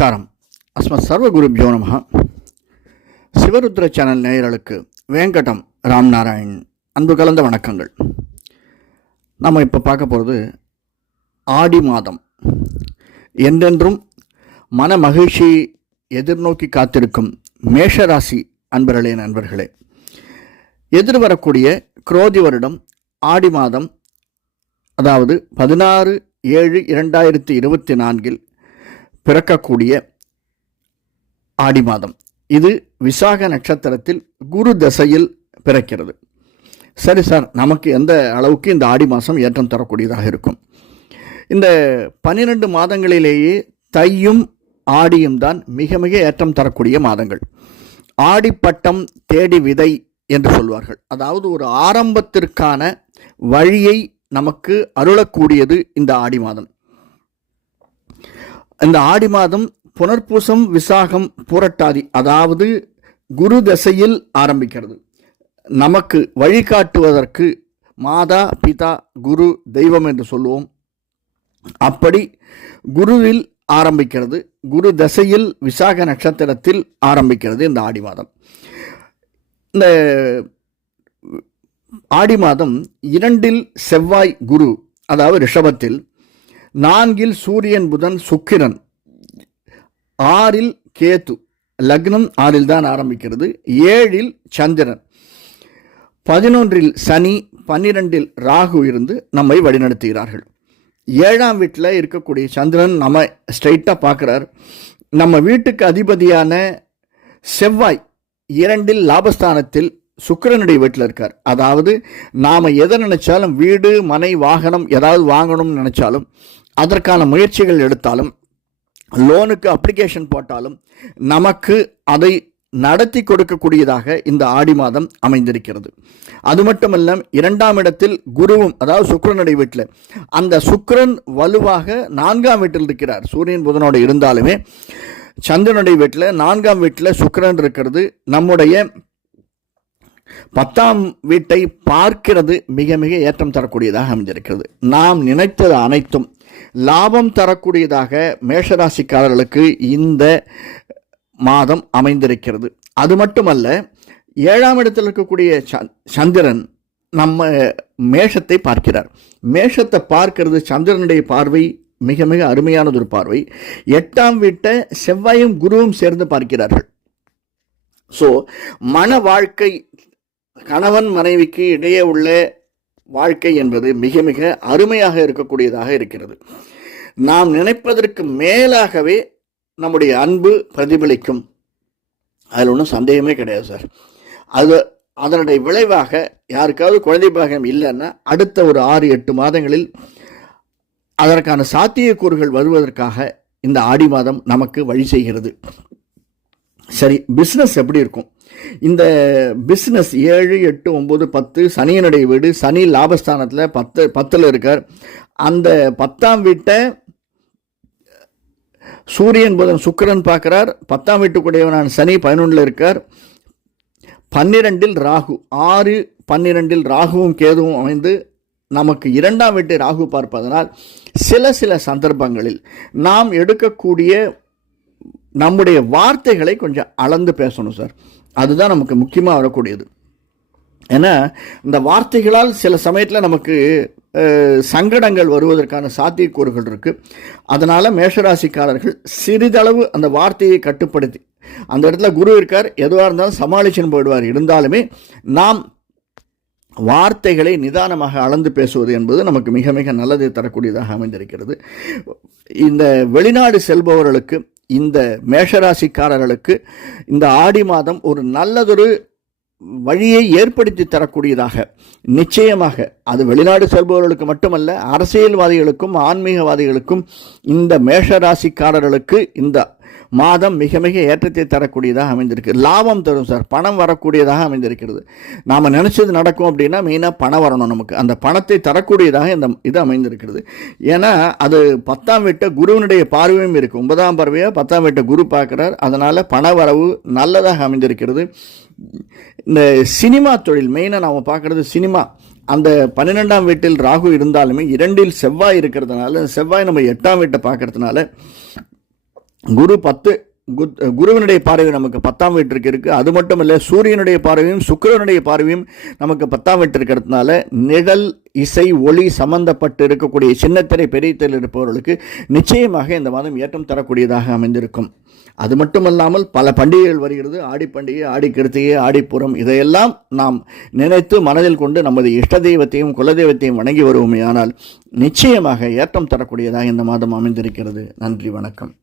நமஸ்காரம். அஸ்மத் சர்வகுருப்யோ நமஹ. சிவருத்ர சேனல் நேயர்களுக்கு வேங்கடம் ராம்நாராயண் அன்பு கலந்த வணக்கங்கள். நம்ம இப்போ பார்க்க போகிறது ஆடி மாதம். என்றென்றும் மன மகிழ்ச்சி எதிர்நோக்கி காத்திருக்கும் மேஷராசி நண்பர்களே, எதிர்வரக்கூடிய குரோதி வருடம் ஆடி மாதம், அதாவது 16/7/2024 பிறக்கக்கூடிய ஆடி மாதம். இது விசாக நட்சத்திரத்தில் குரு தசையில் பிறக்கிறது. சரி சார், நமக்கு எந்த அளவுக்கு இந்த ஆடி மாதம் ஏற்றம் தரக்கூடியதாக இருக்கும்? இந்த 12 மாதங்களிலேயே தையும் ஆடியும் தான் மிக மிக ஏற்றம் தரக்கூடிய மாதங்கள். ஆடிப்பட்டம் தேடி விதை என்று சொல்வார்கள். அதாவது ஒரு ஆரம்பத்திற்கான வழியை நமக்கு அருளக்கூடியது இந்த ஆடி மாதம். இந்த ஆடி மாதம் புனர்பூசம், விசாகம், பூரட்டாதி, அதாவது குரு தசையில் ஆரம்பிக்கிறது. நமக்கு வழிகாட்டுவதற்கு மாதா, பிதா, குரு, தெய்வம் என்று சொல்லுவோம். அப்படி குருவில் ஆரம்பிக்கிறது. குரு தசையில் விசாக நட்சத்திரத்தில் ஆரம்பிக்கிறது இந்த ஆடி மாதம். இந்த ஆடி மாதம் 2இல் செவ்வாய் குரு, அதாவது ரிஷபத்தில், 4இல் சூரியன் புதன் சுக்கிரன், 6இல் கேது, லக்னம் 6இல் தான் ஆரம்பிக்கிறது, 7இல் சந்திரன், 11இல் சனி, 12இல் ராகு இருந்து நம்மை வழிநடத்துகிறார்கள். 7ஆம் வீட்டில் இருக்கக்கூடிய சந்திரன் நம்ம ஸ்ட்ரைட்டாக பார்க்குறார். நம்ம வீட்டுக்கு அதிபதியான செவ்வாய் 2இல் லாபஸ்தானத்தில் சுக்கிரனுடைய வீட்டில் இருக்கார். அதாவது நாம் எதை நினைச்சாலும், வீடு, மனை, வாகனம் ஏதாவது வாங்கணும்னு நினைச்சாலும், அதற்கான முயற்சிகள் எடுத்தாலும், லோனுக்கு அப்ளிகேஷன் போட்டாலும் நமக்கு அதை நடத்தி கொடுக்கக்கூடியதாக இந்த ஆடி மாதம் அமைந்திருக்கிறது. அது மட்டுமல்ல, 2ஆம் இடத்தில் குருவும், அதாவது சுக்கிரனுடைய வீட்டில், அந்த சுக்கிரன் வலுவாக 4ஆம் வீட்டில் இருக்கிறார். சூரியன் புதனோடு இருந்தாலுமே சந்திரனுடைய வீட்டில் 4ஆம் வீட்டில் சுக்கிரன் இருக்கிறது நம்முடைய 10ஆம் வீட்டை பார்க்கிறது. மிக மிக ஏற்றம் தரக்கூடியதாக அமைந்திருக்கிறது. நாம் நினைத்தது அனைத்தும் லாபம் தரக்கூடியதாக மேஷராசிக்காரர்களுக்கு இந்த மாதம் அமைந்திருக்கிறது. அது மட்டுமல்ல, 7ஆம் இடத்தில் இருக்கக்கூடிய சந்திரன் நம்ம மேஷத்தை பார்க்கிறார். மேஷத்தை பார்க்கிறது சந்திரனுடைய பார்வை மிக மிக அருமையானது ஒரு பார்வை. 8ஆம் வீட்டை செவ்வாயும் குருவும் சேர்ந்து பார்க்கிறார்கள். ஸோ மன வாழ்க்கை, கணவன் மனைவிக்கு இடையே உள்ள வாழ்க்கை என்பது மிக மிக அருமையாக இருக்கக்கூடியதாக இருக்கிறது. நாம் நினைப்பதற்கு மேலாகவே நம்முடைய அன்பு பிரதிபலிக்கும். அதில் ஒன்றும் சந்தேகமே கிடையாது சார். அதனுடைய விளைவாக யாருக்காவது குழந்தை பாகம் இல்லைன்னா அடுத்த ஒரு 6-8 மாதங்களில் அதற்கான சாத்தியக்கூறுகள் வருவதற்காக இந்த ஆடி மாதம் நமக்கு வழி செய்கிறது. சரி, பிஸ்னஸ் எப்படி இருக்கும்? இந்த பிஸ்னஸ் 7, 8, 9, 10 சனியனுடைய வீடு. சனி லாபஸ்தானத்தில் 10ல் இருக்கார். அந்த 10ஆம் வீட்டை சூரியன் புதன் சுக்கிரன் பார்க்கிறார். 10ஆம் வீட்டுக்குடையவனான சனி 11ல் இருக்கார். 12இல் ராகு, 6, 12இல் ராகுவும் கேதுவும் அமைந்து நமக்கு 2ஆம் வீட்டை ராகு பார்ப்பதனால் சில சந்தர்ப்பங்களில் நாம் எடுக்கக்கூடிய நம்முடைய வார்த்தைகளை கொஞ்சம் அளந்து பேசணும் சார். அதுதான் நமக்கு முக்கியமாக வரக்கூடியது. ஏன்னா இந்த வார்த்தைகளால் சில சமயத்தில் நமக்கு சங்கடங்கள் வருவதற்கான சாத்தியக்கூறுகள் இருக்குது. அதனால் மேஷராசிக்காரர்கள் சிறிதளவு அந்த வார்த்தையை கட்டுப்படுத்தி, அந்த இடத்துல குரு இருக்கார், எதுவாக இருந்தாலும் சமாளிச்சுன்னு போயிடுவார். இருந்தாலுமே நாம் வார்த்தைகளை நிதானமாக அளந்து பேசுவது என்பது நமக்கு மிக மிக நல்லது தரக்கூடியதாக அமைந்திருக்கிறது. இந்த வெளிநாடு செல்பவர்களுக்கு, இந்த மேஷராசிக்காரர்களுக்கு இந்த ஆடி மாதம் ஒரு நல்லதொரு வழியை ஏற்படுத்தி தரக்கூடியதாக நிச்சயமாக, அது வெளிநாடு செல்பவர்களுக்கு மட்டுமல்ல, அரசியல்வாதிகளுக்கும் ஆன்மீகவாதிகளுக்கும் இந்த மேஷராசிக்காரர்களுக்கு இந்த மாதம் மிக மிக ஏற்றத்தை தரக்கூடியதாக அமைந்திருக்கு. லாபம் தரும் சார், பணம் வரக்கூடியதாக அமைந்திருக்கிறது. நாம் நினச்சது நடக்கும் அப்படின்னா மெயினாக பணம் வரணும். நமக்கு அந்த பணத்தை தரக்கூடியதாக இந்த இது அமைந்திருக்கிறது. ஏன்னா அது 10ஆம் வீட்டை குருவினுடைய பார்வையும் இருக்குது. 9ஆம் பார்வையாக 10ஆம் வீட்டை குரு பார்க்குறார். அதனால் பண வரவு நல்லதாக அமைந்திருக்கிறது. இந்த சினிமா தொழில் மெயினாக நாம் பார்க்குறது சினிமா. அந்த 12ஆம் வீட்டில் ராகு இருந்தாலுமே 2இல் செவ்வாய் இருக்கிறதுனால, செவ்வாய் நம்ம 8ஆம் வீட்டை பார்க்கறதுனால குரு 10 குருவினுடைய பார்வை நமக்கு 10ஆம் வீட்டிற்கு இருக்குது. அது மட்டும் இல்லை, சூரியனுடைய பார்வையும் சுக்கிரனுடைய பார்வையும் நமக்கு 10ஆம் வீட்டிற்கு இருக்கிறதுனால நிழல், இசை, ஒளி சம்பந்தப்பட்டு இருக்கக்கூடிய சின்னத்திரை பெரியத்தில் இருப்பவர்களுக்கு நிச்சயமாக இந்த மாதம் ஏற்றம் தரக்கூடியதாக அமைந்திருக்கும். அது மட்டுமல்லாமல் பல பண்டிகைகள் வருகிறது. ஆடி பண்டிகை, ஆடி கிருத்திகை, ஆடிப்புறம், இதையெல்லாம் நாம் நினைத்து மனதில் கொண்டு நமது இஷ்ட தெய்வத்தையும் குலதெய்வத்தையும் வணங்கி வருவோமே ஆனால் நிச்சயமாக ஏற்றம் தரக்கூடியதாக இந்த மாதம் அமைந்திருக்கிறது. நன்றி, வணக்கம்.